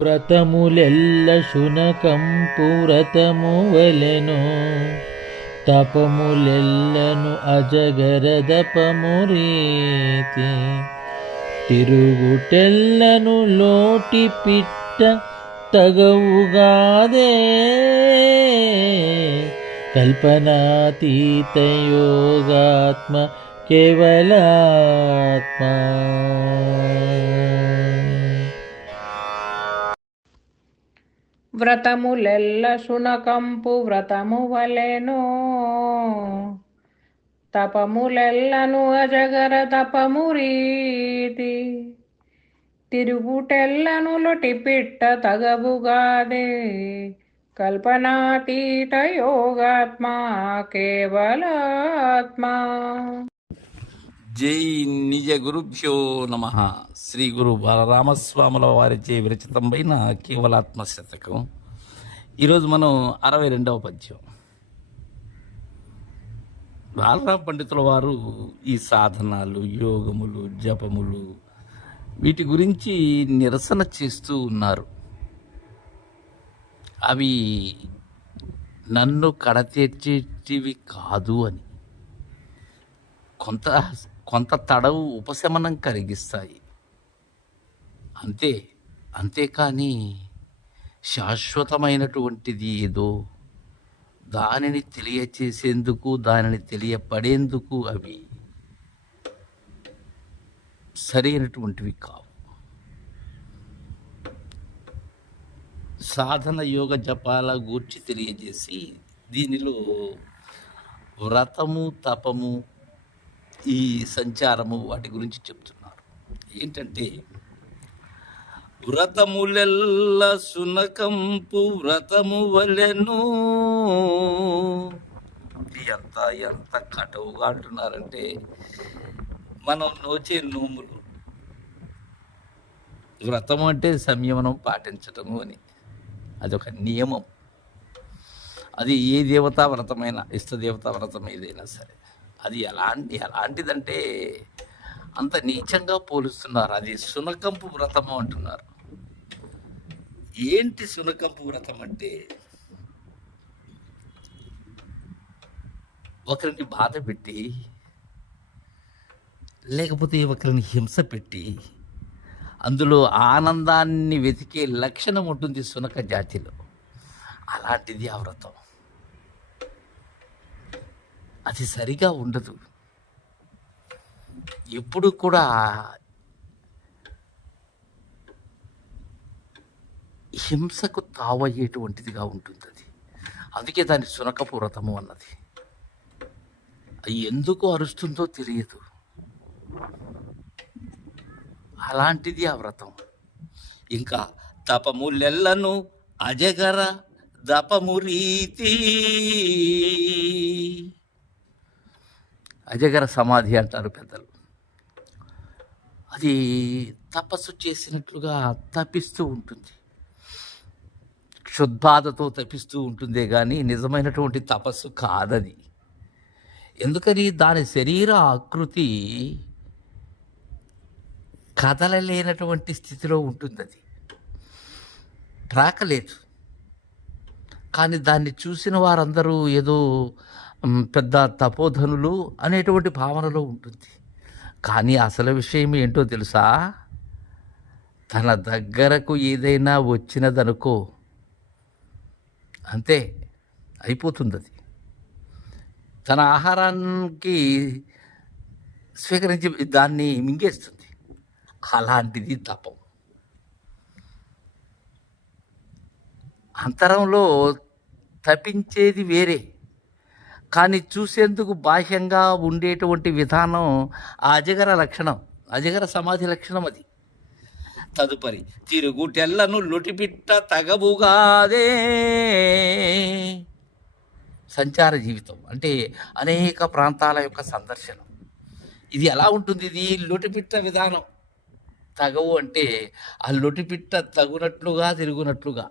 వ్రతములెల్ల శునకంపు వ్రతము వలెను తపములెల్లను అజగరదపము రీతి తిరుగుటెల్లను లోటి పిట్ట తగవుగాదే కల్పనాతీత యోగాత్మ కేవలాత్మ వ్రతములెల్ల శునకంపు వ్రతము వలెను. తపములెల్లను అజగర తపము రీతి. తిరుగుటెల్లను లొటిపిట్ట తగబుగాదే. కల్పనాతీత యోగాత్మా కేవలాత్మా. జై నిజ గురుభ్యో నమ. శ్రీ గురు బాలరామస్వాముల వారిచే విరచితమైన కేవలాత్మ శతకం. ఈరోజు మనం అరవై రెండవ పద్యం. బాలరామ పండితుల వారు ఈ సాధనాలు యోగములు జపములు వీటి గురించి నిరసన చేస్తూ ఉన్నారు. అవి నన్ను కడతీర్చేటివి కాదు అని. కొంత కొంత తడవు ఉపశమనం కలిగిస్తాయి. అంతే అంతేకాని శాశ్వతమైనటువంటిది ఏదో దానిని తెలియచేసేందుకు దానిని తెలియపడేందుకు అవి సరైనటువంటివి కావు. సాధన యోగ జపాల గూర్చి తెలియజేసి దీనిలో వ్రతము తపము ఈ సంచారము వాటి గురించి చెప్తున్నారు. ఏంటంటే వ్రతములెల్ల సునకంపు వ్రతము వలెను ఎంత ఎంత కటవుగా అంటున్నారంటే మనం నోచే నోములు. వ్రతం అంటే సంయమనం పాటించటము అని. అదొక నియమం. అది ఏ దేవతా వ్రతమైనా ఇష్టదేవతా వ్రతం ఏదైనా సరే. అది ఎలాంటి ఎలాంటిదంటే అంత నీచంగా పోలుస్తున్నారు. అది సునకంపు వ్రతము అంటున్నారు. ఏంటి సునకంపు వ్రతం అంటే? ఒకరిని బాధ పెట్టి లేకపోతే ఒకరిని హింస పెట్టి అందులో ఆనందాన్ని వెతికే లక్షణం ఉంటుంది సునక జాతిలో. అలాంటిది ఆ వ్రతం. అది సరిగా ఉండదు. ఎప్పుడు కూడా హింసకు తావయ్యేటువంటిదిగా ఉంటుంది అది అందుకే దాని సునకపు వ్రతము అన్నది. అది ఎందుకు అరుస్తుందో తెలియదు. అలాంటిది ఆ వ్రతం. ఇంకా తపములెల్లను అజగర దపము రీతి. అజగర సమాధి అంటారు పెద్దలు. అది తపస్సు చేసినట్లుగా తపిస్తూ ఉంటుంది. క్షుద్బాధతో తపిస్తూ ఉంటుందే కానీ నిజమైనటువంటి తపస్సు కాదది. ఎందుకని దాని శరీర ఆకృతి కదలలేనటువంటి స్థితిలో ఉంటుంది అది ప్రాకలేదు కానీ దాన్ని చూసిన వారందరూ ఏదో పెద్ద తపోధనులు అనేటువంటి భావనలో ఉంటుంది. కానీ అసలు విషయం ఏంటో తెలుసా? తన దగ్గరకు ఏదైనా వచ్చినదనుకో అంతే అయిపోతుంది అది తన ఆహారానికి స్వీకరించి దాన్ని మింగేస్తుంది. అలాంటిది తపం. అంతరంలో తపించేది వేరే. కానీ చూసేందుకు బాహ్యంగా ఉండేటువంటి విధానం ఆ అజగర లక్షణం అజగర సమాధి లక్షణం అది. తదుపరి తిరుగుటెల్లను లొటిపిట్ట తగబుగాదే. సంచార జీవితం అంటే అనేక ప్రాంతాల యొక్క సందర్శనం. ఇది ఎలా ఉంటుంది ఇది? లొటిపిట్ట విధానం. తగవు అంటే ఆ లొటిపిట్ట తగునట్లుగా తిరుగునట్లుగా.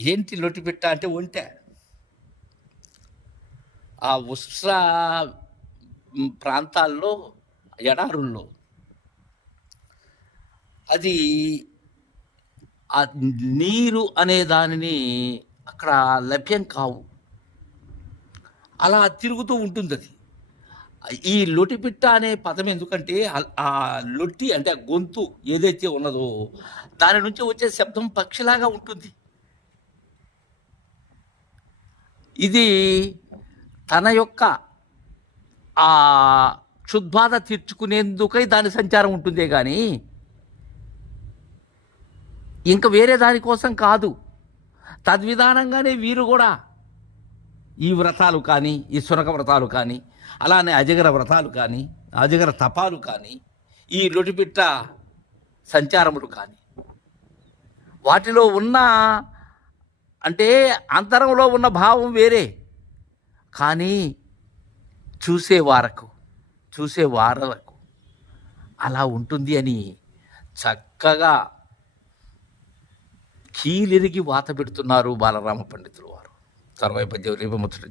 ఏంటి లొటిపిట్ట అంటే ఒంటె. ఆ ఉష్ణ ప్రాంతాల్లో ఎడారుల్లో. అది ఆ నీరు అనే దానిని అక్కడ లభ్యం కావు. అలా తిరుగుతూ ఉంటుంది అది ఈ లొటిపిట్ట అనే పదం ఎందుకంటే ఆ- ఆ లొట్టి అంటే ఆ గొంతు ఏదైతే ఉన్నదో దాని నుంచి వచ్చే శబ్దం పక్షిలాగా ఉంటుంది. ఇది తన యొక్క ఆ క్షుద్బాధ తీర్చుకునేందుకై దాని సంచారం ఉంటుందే కానీ ఇంకా వేరే దానికోసం కాదు. తద్విధానంగానే వీరు కూడా ఈ వ్రతాలు కానీ ఈ సునక వ్రతాలు కానీ అలానే అజగర వ్రతాలు కానీ అజగర తపాలు కానీ ఈ లొటిపిట్ట సంచారములు కానీ వాటిలో ఉన్న అంటే అంతరంలో ఉన్న భావం వేరే. కానీ చూసేవారకు చూసేవారలకు చూసే వారలకు అలా ఉంటుంది అని చక్కగా కీలిరిగి వాత పెడుతున్నారు బాలరామ పండితులు వారు. సర్వైపద్యం రేపముచ్చట